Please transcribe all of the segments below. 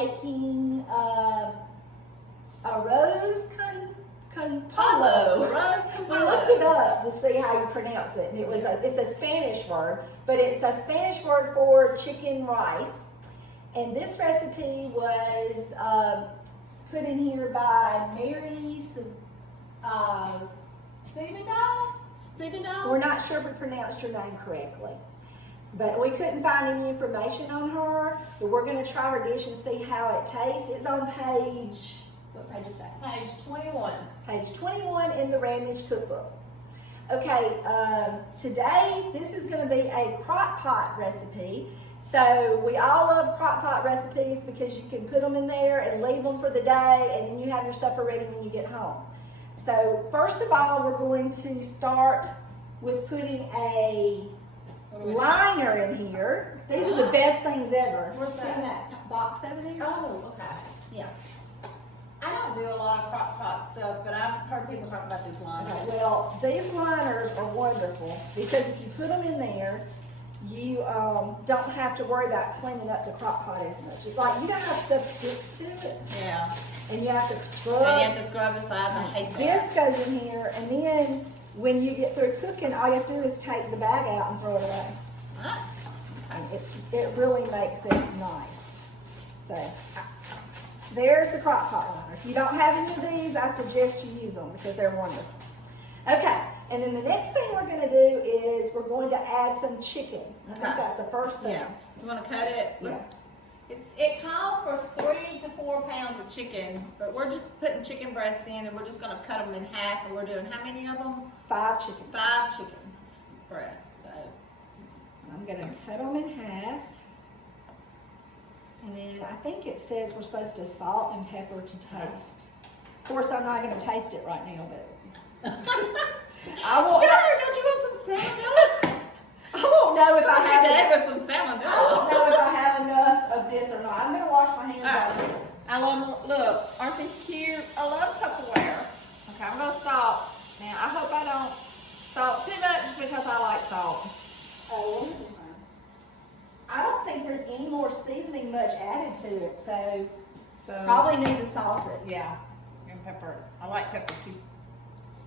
making Arroz con Pollo. Pollo. Arroz con We Pollo. looked it up to see how you pronounce it, and it's a Spanish word, but it's a Spanish word for chicken rice. And this recipe was put in here by Mary Seagull? We're not sure if we pronounced your name correctly, but we couldn't find any information on her. But we're going to try her dish and see how it tastes. It's on page, what page is that? Page 21. Page 21 in the Ramage Cookbook. Okay, today this is going to be a crock pot recipe. So we all love crock pot recipes because you can put them in there and leave them for the day, and then you have your supper ready when you get home. So first of all, we're going to start with putting a liner in here. These are the best things ever. Where's See that? that box over there? Oh, okay. Yeah. I don't do a lot of crock pot stuff, but I've heard people talk about these liners. Okay, well, these liners are wonderful because if you put them in there, you don't have to worry about cleaning up the crock pot as much. It's like, you don't have stuff sticks to it, Yeah. and you have to scrub. And you have to scrub the sides. I hate that. This goes in here, and then when you get through cooking, all you have to do is take the bag out and throw it away. Ah, And it really makes it nice. So there's the crock pot liner. If you don't have any of these, I suggest you use them because they're wonderful. Okay, and then the next thing we're going to do is we're going to add some chicken. I think Okay. that's the first thing. Yeah. You want to cut it? Yeah. It called for 3 to 4 pounds of chicken, but we're just putting chicken breasts in, and we're just going to cut them in half, and we're doing how many of them? 5 chicken. 5 chicken breasts. So I'm going to cut them in half. And then I think it says we're supposed to salt and pepper to taste. Of course, I'm not going to taste it right now, but I won't. Sure, don't you want some salmonella? I won't know if I Start your have. day with some I don't salmonella. know if I have enough of this or not. I'm going to wash my hands out of this. I love, look, aren't these cute? I love Tupperware. Okay, I'm gonna salt. Now, I hope I don't salt too much because I like salt. Oh, I don't think there's any more seasoning much added to it, so So probably need to salt it. yeah, and pepper. I like pepper too.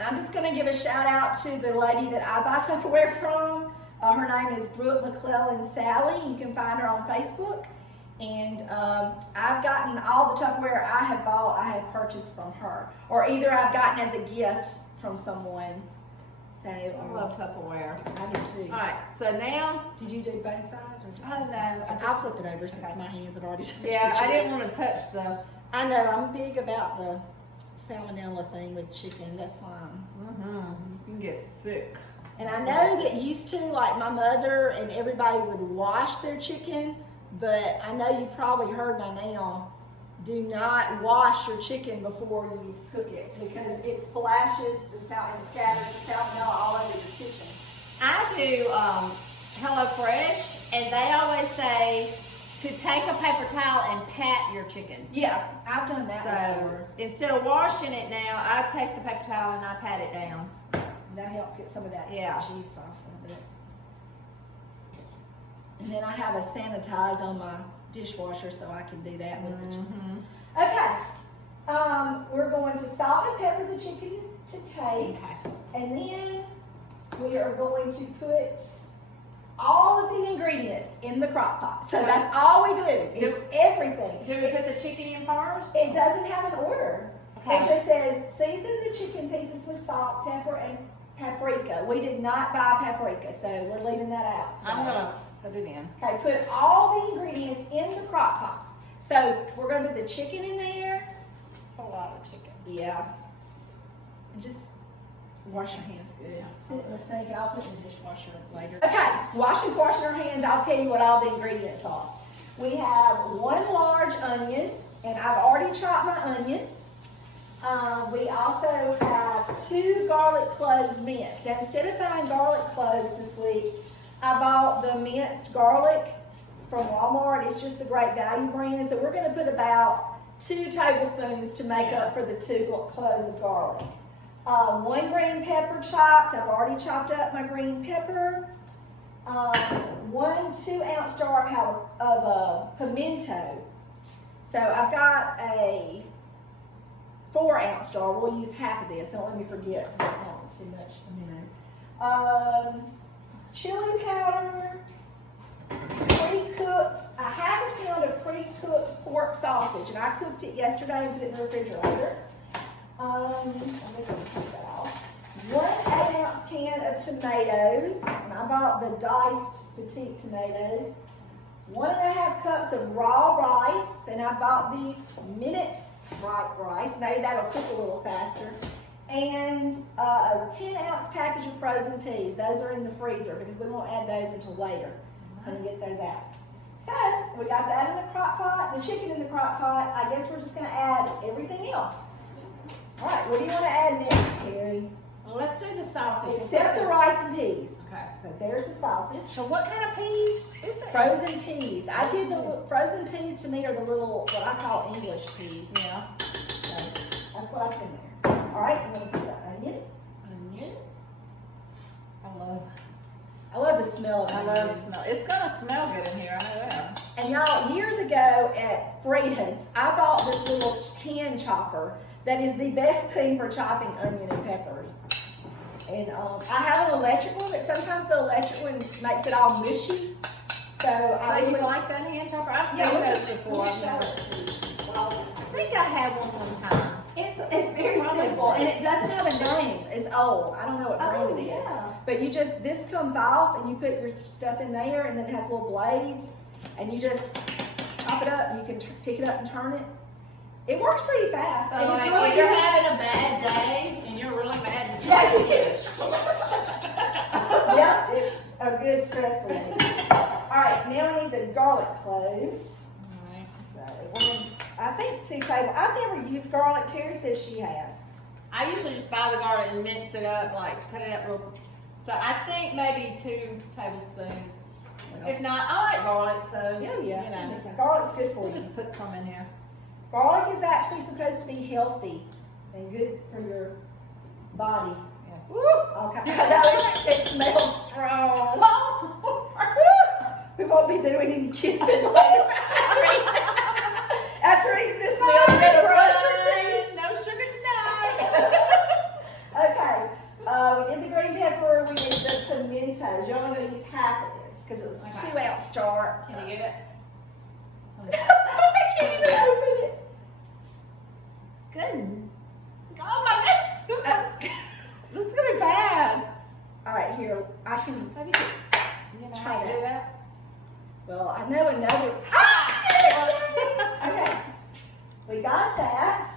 I'm just going to give a shout out to the lady that I buy Tupperware from. Her name is Brooke McClellan Sally. You can find her on Facebook. And I've gotten all the Tupperware I have bought, I have purchased from her. Or either I've gotten as a gift from someone. So I love Tupperware. I do too. All right, so now, Did you do both sides or just? Oh, no, I just- I'll flip it over since Okay. my hands have already touched yeah, the I chicken. didn't want to touch the. I know, I'm big about the salmonella thing with chicken. That's why You can get sick. And I know that used to, like my mother and everybody would wash their chicken, but I know you've probably heard by now, do not wash your chicken before you cook it because it splashes and scatters the salmonella all over the chicken. I do HelloFresh, and they always say to take a paper towel and pat your chicken. Yeah, I've done that So before. instead of washing it now, I take the paper towel and I pat it down. That helps get some of that Yeah. juice off of it. And then I have a sanitize on my dishwasher so I can do that with the chicken. Okay, we're going to salt and pepper the chicken to taste, and then we are going to put all of the ingredients in the crock pot. So that's all we do, is everything. Do we put the chicken in first? It doesn't have an order. Okay. It just says season the chicken pieces with salt, pepper, and paprika. We did not buy paprika, so we're leaving that out. I'm gonna put it in. Okay, put all the ingredients in the crock pot. So we're gonna put the chicken in there. It's a lot of chicken. Yeah. And just wash your hands good. Sit in the sink and I'll put it in the dishwasher later. Okay, while she's washing her hands, I'll tell you what all the ingredients are. We have 1 large onion, and I've already chopped my onion. We also have 2 garlic cloves minced. Now, instead of buying garlic cloves this week, I bought the minced garlic from Walmart. It's just the Great Value brand. So we're going to put about 2 tablespoons to make up for the 2 cloves of garlic. 1 green pepper chopped. I've already chopped up my green pepper. 1 2-ounce jar of pimento. So I've got a 4-ounce jar. We'll use half of this. Don't let me forget. I don't want too much for a minute. Chili powder, pre-cooked, a half a pound of pre-cooked pork sausage, and I cooked it yesterday and put it in the refrigerator. I'm just gonna take that off. 1 8-ounce can of tomatoes, and I bought the diced petite tomatoes. 1.5 cups of raw rice, and I bought the minute rice. Maybe that'll cook a little faster. And a 10-ounce package of frozen peas. Those are in the freezer because we won't add those until later. So we get those out. So we got that in the crock pot, the chicken in the crock pot. I guess we're just going to add everything else. All right, what do you want to add next, Terry? Well, let's do the sausage. Except the rice and peas. Okay. So there's the sausage. So what kind of peas is it? Frozen peas. I did the frozen peas to me are the little, what I call English peas. Yeah. So that's what I put in there. All right, I'm going to put the onion. Onion. I love the smell of it. I love the smell. It's gonna smell good in here, I know that. And y'all, years ago at Fred's, I bought this little hand chopper that is the best thing for chopping onion and peppers. And I have an electric one, but sometimes the electric one makes it all mushy. So I So you really like that hand chopper? I've seen Yeah, those let me before. show it to you. I think I had one time. It's very simple, and it doesn't have a name. It's old. I don't know what brand it is. But you just, this comes off, and you put your stuff in there, and then it has little blades, and you just pop it up, and you can pick it up and turn it. It works pretty fast. So and it's like really when you're easy. having a bad day and you're really mad, just Yeah, you can. Yep, it's a good stress relief. All right, now we need the garlic cloves. Alright. So we're gonna, I think 2 tablespoons. I've never used garlic. Terry says she has. I usually just buy the garlic and mix it up, like cut it up real. So I think maybe 2 tablespoons. If not, I like garlic, so Yeah. you know. Garlic's good for We'll you. just put some in here. Garlic is actually supposed to be healthy and good for your body. Yeah. Woo! Okay. It smells strong. We won't be doing any kissing later. After eating this meal, you're gonna brush your teeth. No sugar tonight. Okay. We did the green pepper. We did the pimentos. You're only gonna use half of this because it was a 2-ounce jar. Can you get it? I can't even open it. Good. Oh my god! This is gonna be bad. All right, here I can. You know Try how to that. do that? Well, I know another. Okay, we got that,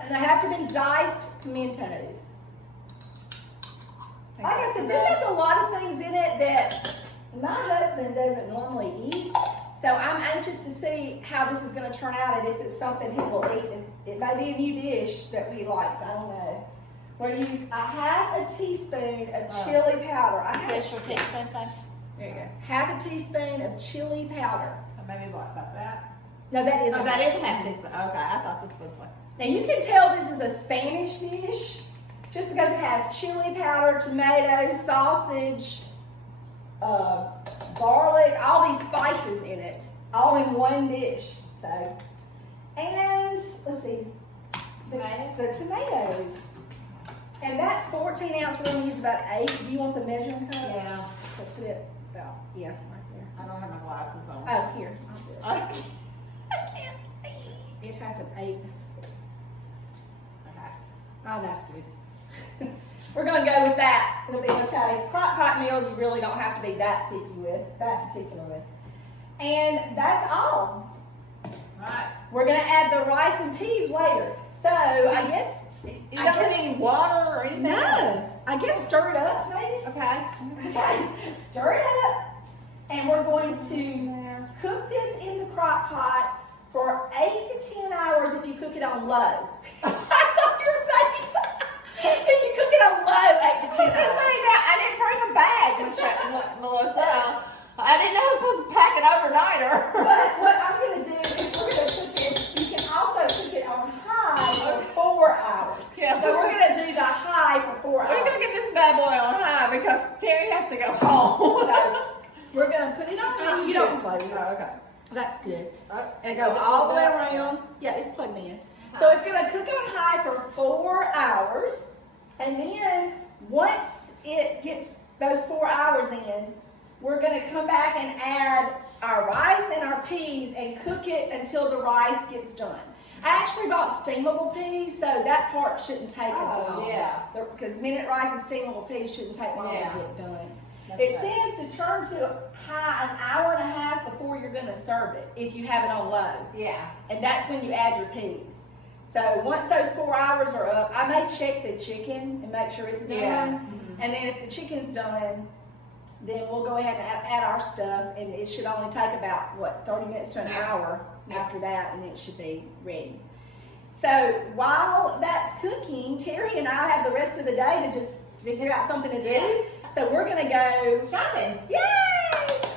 and they have to be diced pimentos. Like I said, this has a lot of things in it that my husband doesn't normally eat. So I'm anxious to see how this is going to turn out and if it's something he will eat. It may be a new dish that he likes. I don't know. We'll use a half a teaspoon of chili powder. I have Special teaspoon thing. There you go. Half a teaspoon of chili powder. So maybe what about that? No, that is. Oh, that is a half teaspoon. Okay, I thought this was like. Now you can tell this is a Spanish dish just because it has chili powder, tomatoes, sausage, garlic, all these spices in it, all in one dish. So, and let's see, the tomatoes. And that's 14 ounce. We're going to use about 8. Do you want the measuring cup? Yeah. So put it about, yeah, right there. I don't have my glasses on. Oh, here. I'll do it. I can't see. It has an 8. Okay. Oh, that's good. We're going to go with that. It'll be okay. Crock pot meals you really don't have to be that picky with, that particular with. And that's all. Right. We're going to add the rice and peas later. So I guess. You don't need any water or anything? No. I guess stir it up, maybe. Okay. Okay. Stir it up. And we're going to cook this in the crock pot for 8 to 10 hours if you cook it on low. I saw your face. If you cook it on low, 8 to 10 hours. I didn't bring a bag, Melissa. I didn't know I was supposed to pack it overnighter. But what I'm going to do is we're going to cook it. You can also cook it on high for 4 hours. Yeah. So we're going to do the high for 4 hours. We're going to get this bad boy on high because Terry has to go home. So we're going to put it on high. You don't close it. Oh, okay. That's good. And it Is goes it all the way plugged in? around. Yeah, it's plugged in. So it's gonna cook on high for 4 hours. And then once it gets those 4 hours in, we're gonna come back and add our rice and our peas and cook it until the rice gets done. I actually bought steamable peas, so that part shouldn't take as long. yeah. Because minute rice and steamable peas shouldn't take long Yeah. to get done. That's It right. says to turn to high an hour and a half before you're gonna serve it, if you have it on low. Yeah. And that's when you add your peas. So once those 4 hours are up, I may check the chicken and make sure it's done. Yeah. Mhm. And then if the chicken's done, then we'll go ahead and add our stuff, and it should only take about, 30 minutes to an Yeah. hour Yeah. after that, and it should be ready. So while that's cooking, Terry and I have the rest of the day to just figure out something to do. Yeah. So we're gonna go Shopping. Yay!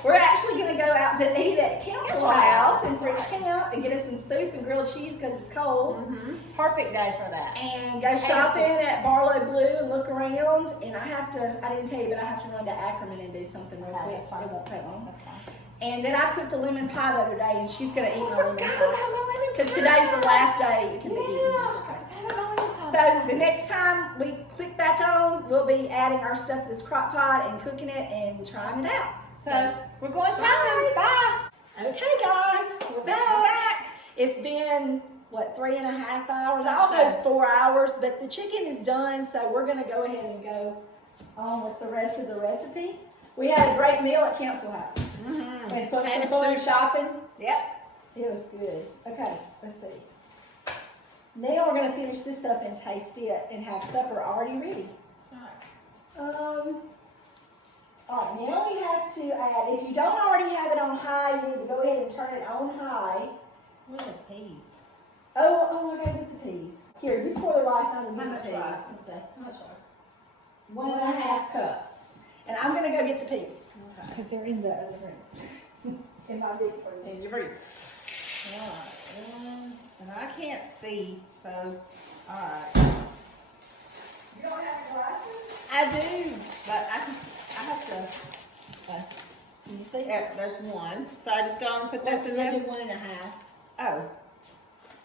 We're actually going to go out to eat at Council House in French Camp and get us some soup and grilled cheese because it's cold. Mm-hmm. Perfect day for that. And go shopping at Barlow Blue and look around. And I didn't tell you, but I have to run to Ackerman and do something real Okay, quick. that's fine. It won't take long. That's fine. And then I cooked a lemon pie the other day, and she's going to eat my lemon Forgot pie. about my lemon Because pie. today's the last day it can be eaten. Yeah. Okay. I forgot about lemon pie. So the next time we click back on, we'll be adding our stuff to this crock pot and cooking it and trying it out. So we're going shopping. Bye. Okay, guys, we're back. It's been, 3.5 hours? Almost 4 hours, but the chicken is done, so we're gonna go ahead and go on with the rest of the recipe. We had a great meal at Council House. Mm-hmm. And put And some fun soup. shopping. Yep. It was good. Okay, let's see. Now we're gonna finish this up and taste it and have supper already ready. That's right. All right, now we have to add, if you don't already have it on high, you need to go ahead and turn it on high. What is peas? Oh, I gotta get the peas. Here, you pour the rice underneath How much the peas. rice? Let's see. How much rice? 1.5 cups. And I'm gonna go get the peas. Okay. Because they're in the other room. In my big room. And you're ready. Alright. And I can't see, so, alright. You don't have glasses? I do, but I have to, Can you see? yeah, there's one. So I just go and put this in Maybe there? 1.5. Oh,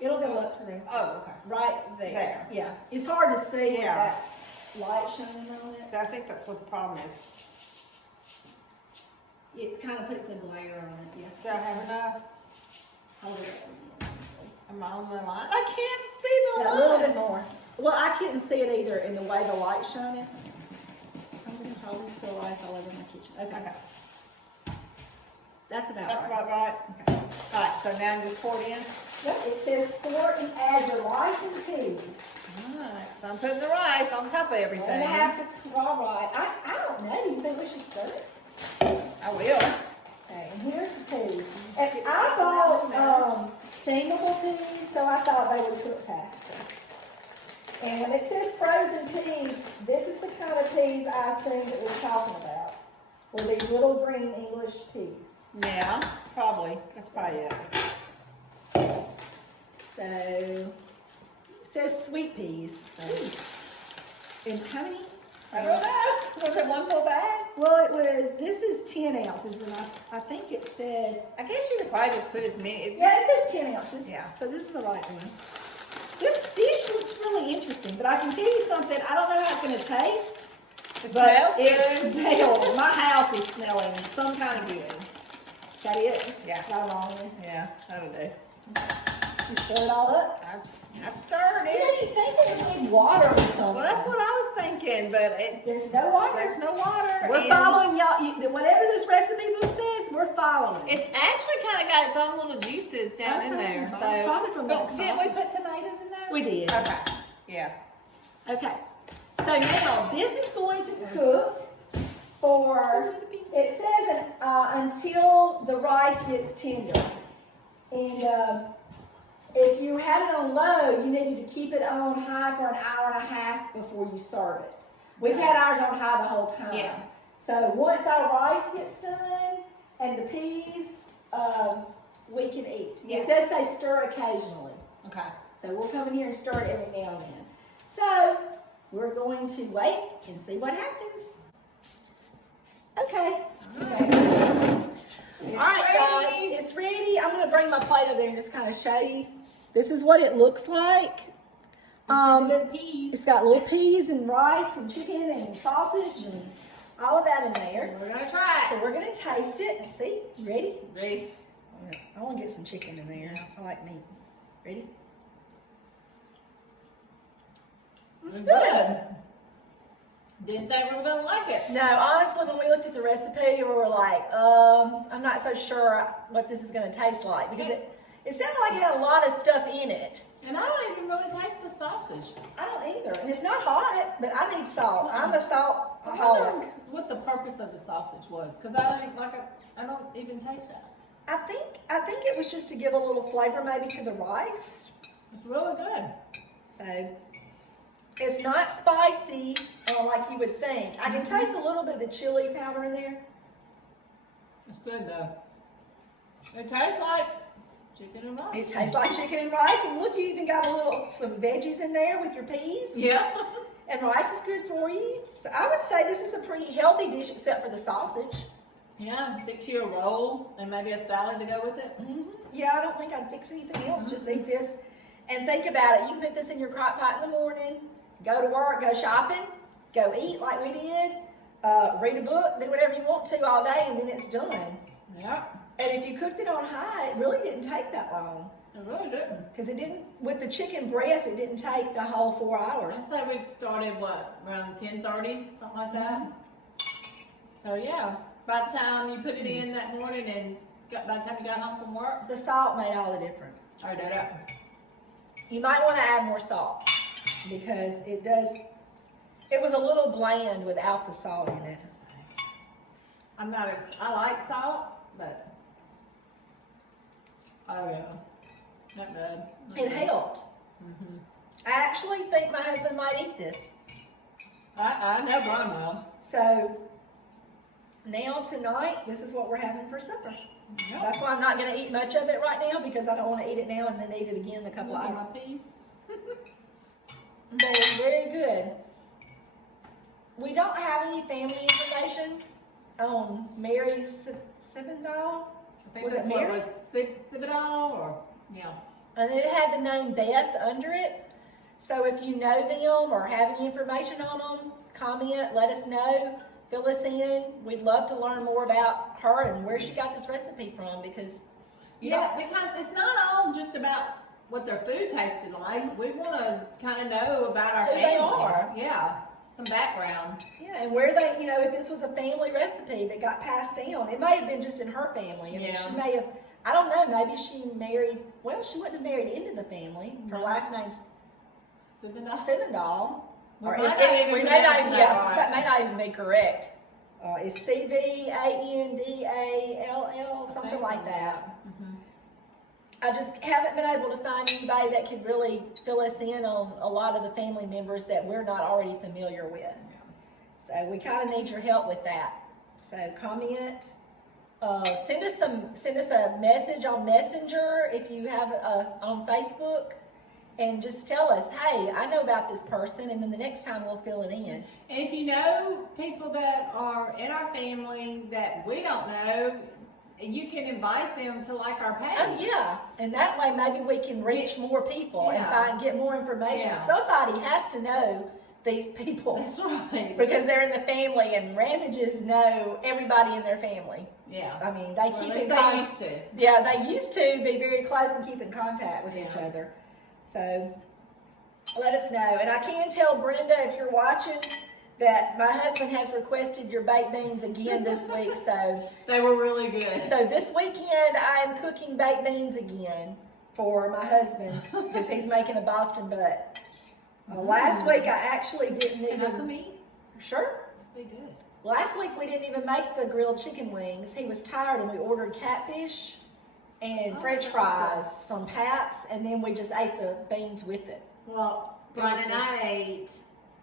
It'll go up to there. oh, okay. Right there. There. Yeah. It's hard to see with Yeah. that light shining on it. I think that's what the problem is. It kind of puts a glare on it, yeah. Do I have enough? Hold it up. Am I on the line? I can't see the Yeah, a line. little bit more. Well, I couldn't see it either in the way the light's shining. I'm just probably spill rice all over my kitchen. Okay. Okay. That's about That's right. about right. Okay. Alright, so now just pour it in. Yep, it says pour and add your rice and peas. Alright, so I'm putting the rice on top of everything. 1.5 raw rice. I don't know. Do you think we should stir it? I will. Okay, and here's the peas. And I bought steamable peas, so I thought they would cook faster. And when it says frozen peas, this is the kind of peas I assume that we're talking about. Or these little green English peas. Yeah, probably. That's probably it. So, it says sweet peas. So. And how many? I don't know. Was it one full bag? Well, this is 10 ounces, and I think it said, I guess you could probably just put as many. yeah, it says 10 ounces. Yeah. So this is the right one. This dish looks really interesting, but I can tell you something, I don't know how it's going to taste. It But smells it good. smells. My house is smelling some kind of good. Is that it? Yeah. Got it all in. Yeah, that'll do. You stir it all up. I stirred Yeah, it. you think it would need water or something. Well, that's what I was thinking, but There's no water. there's no water. We're and following y'all. Whatever this recipe book says, we're following. It's actually kind of got its own little juices down in Okay. there. So, Probably from but that didn't we sauce. put tomatoes in there? We did. Okay. Yeah. Okay. So now this is going to cook for, it says until the rice gets tender. And if you had it on low, you needed to keep it on high for an hour and a half before you serve it. We've had ours on high the whole time. Yeah. So once our rice gets done and the peas, we can eat. Yeah. It says they stir occasionally. Okay. So we'll come in here and stir it every now and then. So we're going to wait and see what happens. Okay. All right, guys, it's ready. bring my plate over there and just kind of show you. This is what it looks like. Little peas. It's got little peas and rice and chicken and sausage and all of that in there. We're gonna try So it. we're gonna taste it and see. You ready? Ready? I want to get some chicken in there. I like meat. Ready? It's good. Didn't think we were gonna like it. No, honestly, when we looked at the recipe, we were like, I'm not so sure what this is going to taste like because it sounded like it had a lot of stuff in it. And I don't even really taste the sausage. I don't either, and it's not hot, but I need salt. I'm a salt I holic. wonder what the purpose of the sausage was, because I don't even taste it. I think it was just to give a little flavor maybe to the rice. It's really good. So it's not spicy like you would think. I can taste a little bit of the chili powder in there. It's good though. It tastes like chicken and rice. It tastes like chicken and rice, and look, you even got some veggies in there with your peas. Yeah. And rice is good for you. So I would say this is a pretty healthy dish except for the sausage. Yeah, fix you a roll and maybe a salad to go with it. Mm-hmm. Yeah, I don't think I'd fix anything else. Just eat this. And think about it. You can put this in your crock pot in the morning, go to work, go shopping, go eat like we did, read a book, do whatever you want to all day, and then it's done. Yeah. And if you cooked it on high, it really didn't take that long. It really didn't. Because it didn't, with the chicken breast, it didn't take the whole 4 hours. I'd say we started around 10:30, something like that. So yeah, by the time you put it in that morning and by the time you got home from work, The salt made all the difference. I did it. You might want to add more salt because it was a little bland without the salt in it. I like salt, but oh yeah, not bad. Not It bad. helped. I actually think my husband might eat this. I know Brian will. So now tonight, this is what we're having for supper. Yep. That's why I'm not going to eat much of it right now because I don't want to eat it now and then eat it again in a couple of Those are hours. my peas. But it's very good. We don't have any family information on Mary's Sivendall. I think Was that's it what it Mary? was, Cibidol or yeah. And it had the name Bess under it. So if you know them or have any information on them, comment, let us know, fill us in. We'd love to learn more about her and where she got this recipe from because Because it's not all just about what their food tasted like. We want to kind of know about our Who family. they are. Yeah, some background. yeah, and where they, if this was a family recipe that got passed down, it may have been just in her family. I mean, Yeah. she may have, I don't know, maybe she married, well, she wouldn't have married into the family. Her No. last name's Cibidol. Sivendall. We Or might it- not even we may not pronounce even, that yeah, right. that may not even be correct. It's Cvandall, something like that. I just haven't been able to find anybody that could really fill us in on a lot of the family members that we're not already familiar with. So we kind of need your help with that. So comment, send us a message on Messenger if you have on Facebook, and just tell us, hey, I know about this person, and then the next time we'll fill it in. And if you know people that are in our family that we don't know, you can invite them to like our page. Oh yeah, and that way maybe we can reach more people Yeah. and get more information. Yeah. Somebody has to know these people. That's right. Because they're in the family, and Ramages know everybody in their family. Yeah. I mean, they Well, keep at in least they contact. used to. Yeah, they used to be very close and keep in contact with each Yeah. other. So let us know. And I can tell Brenda, if you're watching, that my husband has requested your baked beans again this week. So They were really good. this weekend I am cooking baked beans again for my husband because he's making a Boston butt. Last week I actually didn't Can I come even. eat? Sure. Be good. Last week we didn't even make the grilled chicken wings. He was tired and we ordered catfish and French that's fries from Pat's, and then we just ate the beans with it. Well, Brian and I ate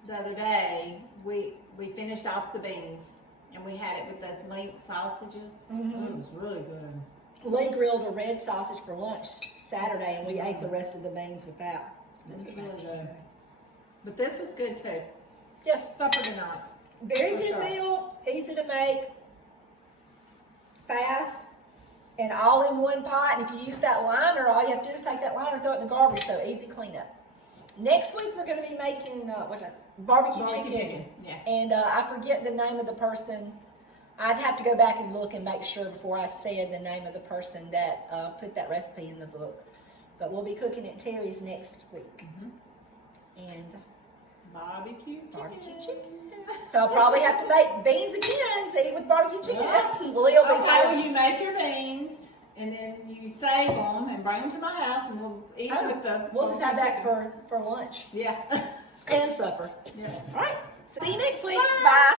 the other day. We finished off the beans and we had it with those link sausages. Mhm. It was really good. Lee grilled a red sausage for lunch Saturday, and we ate the rest of the beans with that. It was really good. But this was good too. Yes, Supper tonight. very For good sure. meal, easy to make, fast, and all in one pot. And if you use that liner, all you have to do is take that liner and throw it in the garbage. So easy cleanup. Next week we're going to be making barbecue chicken. Yeah. And I forget the name of the person. I'd have to go back and look and make sure before I said the name of the person that put that recipe in the book. But we'll be cooking at Terry's next week. And Barbecue chicken. So I'll probably have to make beans again to eat with barbecue chicken. Yeah. Well, it'll be Okay, fun. well, you make your beans, and then you save them and bring them to my house, and we'll eat it with the. We'll just have that chicken. for lunch Yeah. and supper. Yeah. All right. See you next week. Bye.